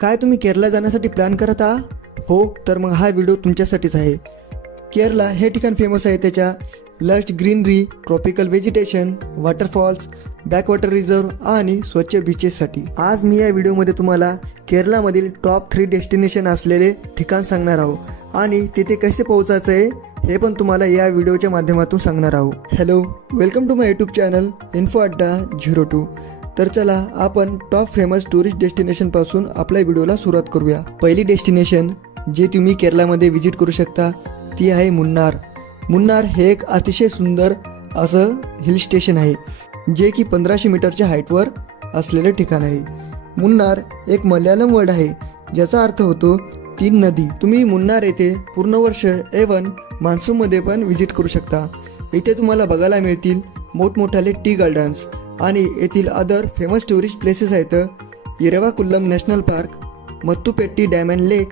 काय तुम्ही केरळला जाण्यासाठी प्लॅन करत आहात? हो, तर मग हा व्हिडिओ तुमच्यासाठीच आहे. केरळला हे ठिकाण फेमस आहे त्याच्या lush greenery, tropical vegetation, waterfalls, backwater reserve आणि स्वच्छ बीचेससाठी. आज मी या व्हिडिओमध्ये तुम्हाला केरळमधील टॉप 3 डेस्टिनेशन असलेले ठिकाण सांगणार आहोत आणि तिथे कसे पोहोचायचं आहे हे पण तुम्हाला या व्हिडिओच्या माध्यमातून सांगणार आहोत. Hello, welcome to my YouTube channel Info Adda 02. तर चला आपण टॉप फेमस टुरिस्ट डेस्टिनेशन पासून आपल्या व्हिडिओला सुरुवात करूया. पहिली डेस्टिनेशन जे तुम्ही केरळमध्ये विजिट करू शकता ती आहे मुन्नार. मुन्नार हे एक अतिशय सुंदर असं हिल स्टेशन आहे जे की 1500 मीटरच्या हाईटवर असलेले ठिकाण आहे. मुन्नार एक मल्याळम वर्ड आहे ज्याचा अर्थ होतो 3 नदी. तुम्ही मुन्नार येथे पूर्ण वर्ष एवन मान्सूनमध्ये पण विजिट करू शकता. इथे तुम्हाला बघायला मिळतील मोठमोठाले टी गार्डन्स आणि येथील अदर फेमस टुरिस्ट प्लेसेस आहेत Eravikulam national park, Mattupetty dam and lake,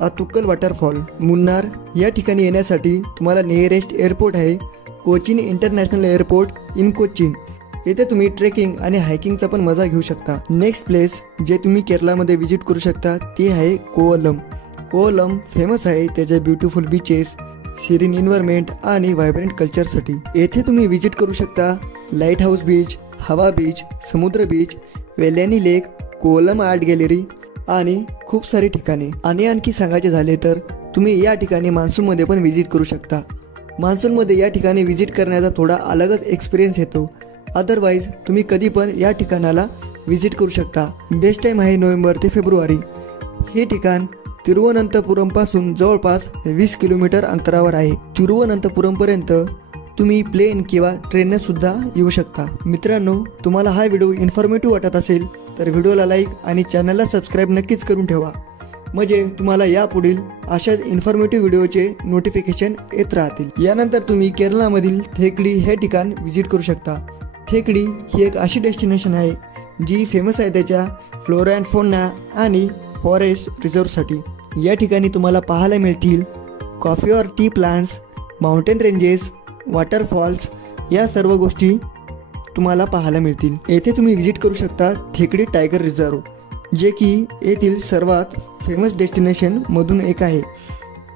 Attukal waterfall. Munnar या ठिकाणी येण्यासाठी तुम्हाला नियरेस्ट एअरपोर्ट आहे Cochin international airport in Cochin. येथे तुम्ही ट्रेकिंग आणि हायकिंगचा पण मजा घेऊ शकता. नेक्स्ट प्लेस जे तुम्ही केरळमध्ये विजिट करू शकता ती आहे कोवलम. कोवलम फेमस आहे त्याच्या ब्युटिफुल बीचेस, सिरीन एन्व्हायरमेंट आणि व्हायब्रंट कल्चरसाठी. येथे तुम्ही विजिट करू शकता लाईट हाऊस बीच, हवा बीच, समुद्र बीच, वेल्यानी लेक, कोवलम आर्ट गॅलरी आणि खूप सारी ठिकाणे. आणि आणखी सांगायचे झाले तर तुम्ही या ठिकाणी मान्सूनमध्ये पण विजिट करू शकता. मान्सूनमध्ये या ठिकाणी विजिट करण्याचा थोडा अलगच एक्सपिरियन्स येतो. अदरवाईज तुम्ही कधी पण या ठिकाणाला विजिट करू शकता. बेस्ट टाईम आहे नोव्हेंबर ते फेब्रुवारी. हे ठिकाण तिरुवनंतपुरमपासून जवळपास 20 किलोमीटर अंतरावर आहे. तिरुवनंतपुरमपर्यंत तुम्ही प्लेन किंवा ट्रेनने सुद्धा येऊ शकता. मित्रांनो, तुम्हाला हा व्हिडिओ इन्फॉर्मेटिव्ह वाटत असेल तर व्हिडिओला लाईक आणि चॅनलला सबस्क्राईब नक्कीच करून ठेवा, म्हणजे तुम्हाला यापुढील अशाच इन्फॉर्मेटिव्ह व्हिडिओचे नोटिफिकेशन येत राहतील. यानंतर तुम्ही केरळमधील थेकडी हे ठिकाण विजिट करू शकता. थेकडी ही एक अशी डेस्टिनेशन आहे जी फेमस आहे त्याच्या फ्लोरा अँड फौना आणि फॉरेस्ट रिझर्वसाठी. या ठिकाणी तुम्हाला पाहायला मिळतील कॉफी और T plants, mountain ranges, waterfalls या सर्व गोष्टी तुम्हाला पाहायला मिळतील. येथे तुम्ही विजिट करू शकता थेकडी टायगर रिझर्व, जे की येथील सर्वात फेमस डेस्टिनेशन मधून एक आहे.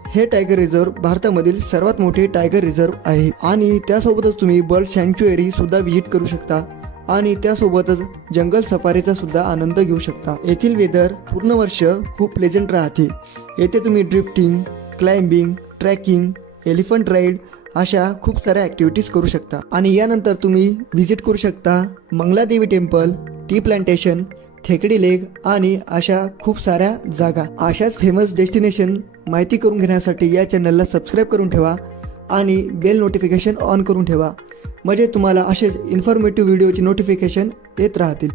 हे टायगर रिझर्व भारतामधील सर्वात मोठे टायगर रिझर्व आहे आणि त्यासोबतच तुम्ही बर्ड सँच्युअरी सुद्धा विजिट करू शकता आणि त्यासोबतच जंगल सफारीचा सुद्धा आनंद घेऊ शकता. येथील वेदर पूर्ण वर्ष खूप प्लेजंट राहते. येथे तुम्ही drifting, climbing, trekking, elephant ride अशा खूप साऱ्या ॲक्टिव्हिटीज करू शकता. आणि यानंतर तुम्ही विजिट करू शकता मंगलादेवी टेम्पल, टी प्लांटेशन, थेकडी लेक आणि अशा खूप साऱ्या जागा. अशाच फेमस डेस्टिनेशन माहिती करून घेण्यासाठी या चॅनलला सबस्क्राईब करून ठेवा आणि बेल नोटिफिकेशन ऑन करून ठेवा, म्हणजे तुम्हाला असेच इन्फॉर्मेटिव्ह व्हिडिओची नोटिफिकेशन येत राहतील.